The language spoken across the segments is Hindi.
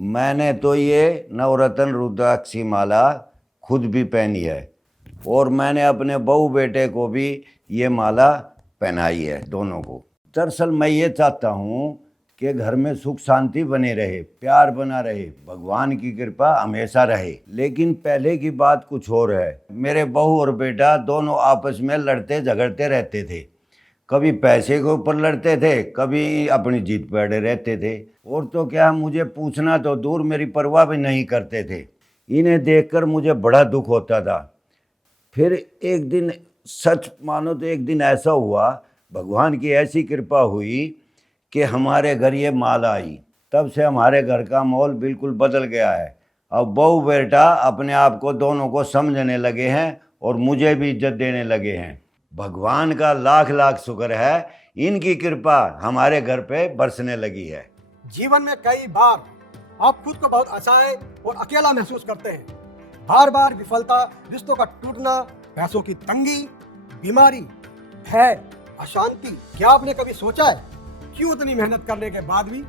मैंने तो ये नवरत्न रुद्राक्षी माला खुद भी पहनी है और मैंने अपने बहू बेटे को भी ये माला पहनाई है, दोनों को। दरअसल मैं ये चाहता हूँ कि घर में सुख शांति बने रहे, प्यार बना रहे, भगवान की कृपा हमेशा रहे। लेकिन पहले की बात कुछ और है। मेरे बहू और बेटा दोनों आपस में लड़ते झगड़ते रहते थे। कभी पैसे के ऊपर लड़ते थे, कभी अपनी जीत पे अड़े रहते थे। और तो क्या, मुझे पूछना तो दूर, मेरी परवाह भी नहीं करते थे। इन्हें देखकर मुझे बड़ा दुख होता था। फिर एक दिन, सच मानो तो एक दिन ऐसा हुआ, भगवान की ऐसी कृपा हुई कि हमारे घर ये माला आई। तब से हमारे घर का माहौल बिल्कुल बदल गया है। अब बहू बेटा अपने आप को दोनों को समझने लगे हैं और मुझे भी इज्जत देने लगे हैं। भगवान का लाख लाख शुक्र है, इनकी कृपा हमारे घर पे बरसने लगी है। जीवन में कई बार आप खुद को बहुत असहाय और अकेला महसूस करते हैं। बार बार विफलता, रिश्तों का टूटना, पैसों की तंगी, बीमारी, भय, अशांति। क्या आपने कभी सोचा है क्यों इतनी मेहनत करने के बाद भी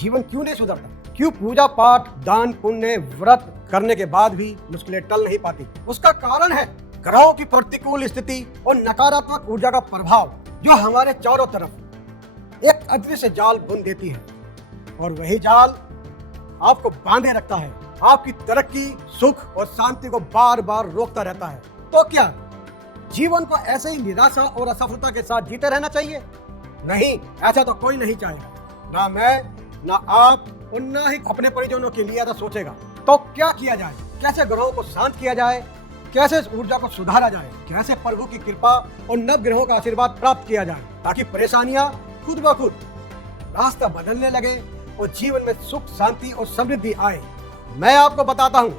जीवन क्यों नहीं सुधरता? क्यों पूजा पाठ, दान पुण्य, व्रत करने के बाद भी मुश्किलें टल नहीं पाती? उसका कारण है ग्रहों की प्रतिकूल स्थिति और नकारात्मक ऊर्जा का प्रभाव, जो हमारे चारों तरफ एक अदृश्य जाल बुन देती है। और वही जाल आपको बांधे रखता है, आपकी तरक्की, सुख और शांति को बार बार रोकता रहता है। तो क्या जीवन को ऐसे ही निराशा और असफलता के साथ जीते रहना चाहिए? नहीं, ऐसा तो कोई नहीं चाहेगा। ना मैं, ना आप और ना ही अपने परिजनों के लिए ऐसा सोचेगा। तो क्या किया जाए? कैसे ग्रहों को शांत किया जाए? कैसे इस ऊर्जा को सुधारा जाए? कैसे प्रभु की कृपा और नव ग्रहों का आशीर्वाद प्राप्त किया जाए, ताकि परेशानियां खुद ब खुद रास्ता बदलने लगे और जीवन में सुख, शांति और समृद्धि आए? मैं आपको बताता हूँ।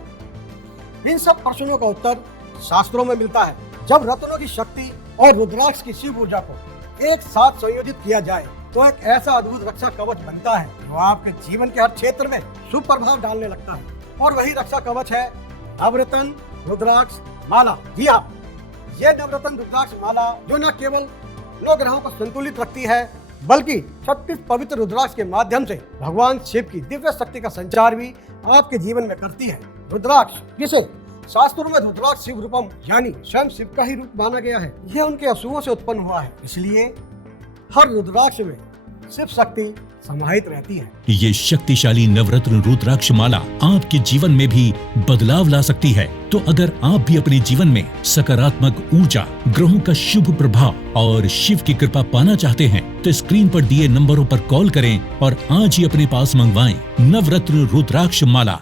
इन सब प्रश्नों का उत्तर शास्त्रों में मिलता है। जब रत्नों की शक्ति और रुद्राक्ष की शिव ऊर्जा को एक साथ संयोजित किया जाए तो एक ऐसा अद्भुत रक्षा कवच बनता है जो आपके जीवन के हर क्षेत्र में शुभ प्रभाव डालने लगता है। और वही रक्षा कवच है नवरत्न रुद्राक्ष माला। जी हाँ, ये नवरत्न रुद्राक्ष माला जो न केवल 9 ग्रहों को संतुलित रखती है, बल्कि 36 पवित्र रुद्राक्ष के माध्यम से भगवान शिव की दिव्य शक्ति का संचार भी आपके जीवन में करती है। रुद्राक्ष, जिसे शास्त्रों में रुद्राक्ष शिव रूपम यानी स्वयं शिव का ही रूप माना गया है, यह उनके अशुभों से उत्पन्न हुआ है। इसलिए हर रुद्राक्ष में शिव शक्ति समाहित रहती है। ये शक्तिशाली नवरत्न रुद्राक्ष माला आपके जीवन में भी बदलाव ला सकती है। तो अगर आप भी अपने जीवन में सकारात्मक ऊर्जा, ग्रहों का शुभ प्रभाव और शिव की कृपा पाना चाहते हैं, तो स्क्रीन पर दिए नंबरों पर कॉल करें और आज ही अपने पास मंगवाएं नवरत्न रुद्राक्ष माला।